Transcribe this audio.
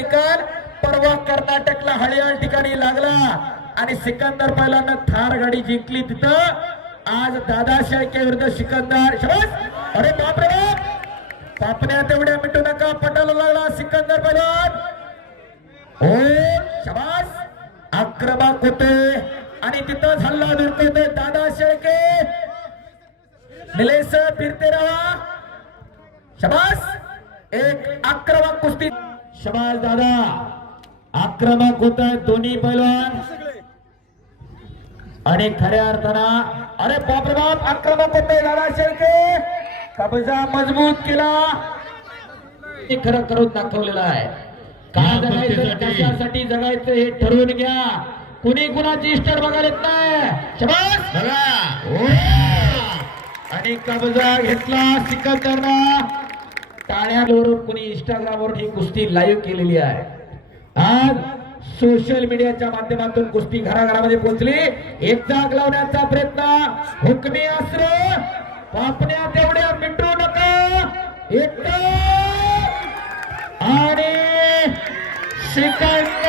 निकाल परवा कर्नाटकला हळियाळ ठिकाणी लागला आणि सिकंदर पहिल्यांदा थार गाडी जिंकली तिथं. आज दादा शेळके विरुद्ध सिकंदर. शाबास. अरे बापरे बाप, पापण्या तेवढ्या मिटू नका, पटाला लागला सिकंदर पहिलवान. हो शाबास, आक्रमक होते आणि तिथंच हल्ला धुडकवतोय दादा शेळके. निलेश फिरते राहा. शाबास, एक आक्रमक कुस्ती. शाबास दादा, आक्रमक होत आहेत दोन्ही पैलवान आणि खऱ्या अर्थानं अरे बापरे बाप आक्रमक होते दादा शेळके. कब्जा मजबूत केला, हे खरं करून दाखवलेलं आहे. काय जगायचं, कशासाठी जगायचं हे ठरवून घ्या. कुणी कुणाची स्टार बघायला येत नाही. शाबास आणि कब्जा घेतला सिकंदरनं. टाळ्यावरून कुणी इंस्टाग्रामवर ही कुस्ती लाईव्ह केलेली आहे. आज सोशल मीडियाच्या माध्यमातून कुस्ती घराघरामध्ये पोहोचली. एक जाग लावण्याचा प्रयत्न, हुकमी अस्त्र, पापण्या तेवढ्या मिटू नका. एक आणि सिकंदर